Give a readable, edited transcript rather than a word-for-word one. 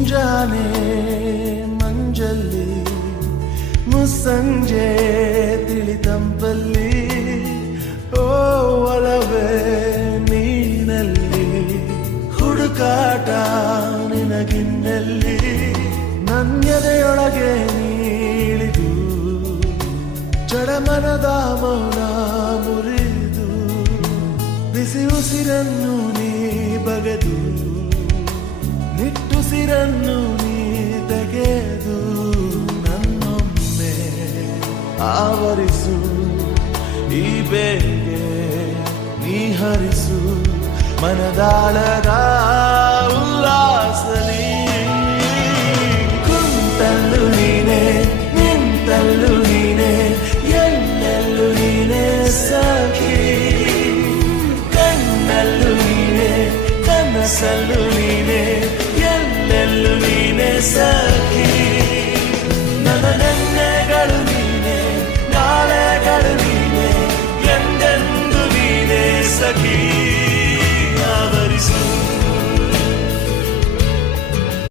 ಮುಂಜಾನೆ ಮಂಜಲ್ಲಿ ಮುಸ್ಸಂಜೆ ತಿಳಿತಂಪಲ್ಲಿ ಓ ಒಲವೇ ನೀನಲ್ಲಿ ಹುಡುಕಾಟ ನಿನಗಿನ್ನಲ್ಲಿ ನನ್ಯದೆಯೊಳಗೆ ನೀಳಿದು ಜಡಮನದ ಮೌನ ಮುರಿದು ಬಿಸಿ ಉಸಿರನ್ನು ನೀ ಬಗೆದು ನಿಟ್ಟುಸಿರನ್ನು ನೀ ತೆಗೆದು ನನ್ನೊಮ್ಮೆ ಆವರಿಸು ಈ ಬೇಗೆ ನೀ ಹರಿಸು ಮನದಾಳದ ಉಲ್ಲಾಸಲಿ ಕುಂತಲ್ಲು ನೀನೆ ನಿಂತಲ್ಲು ನೀನೆ ಎಲ್ಲೆಲ್ಲೂ ನೀನೆ ಸಖಿ ಕಣ್ಣಲ್ಲೂ ನೀನೆ ಕನಸಲ್ಲೂ ನೀನೆ ಎಲ್ಲೆಲ್ಲೂ ನೀನೆ ಸಖಿ ನನ್ನ ನೆನ್ನೆಗಳು ನೀನೆ ನಾಳೆಗಳು ನೀನೆ ಎಂದೆಂದು ನೀನೆ ಸಖಿ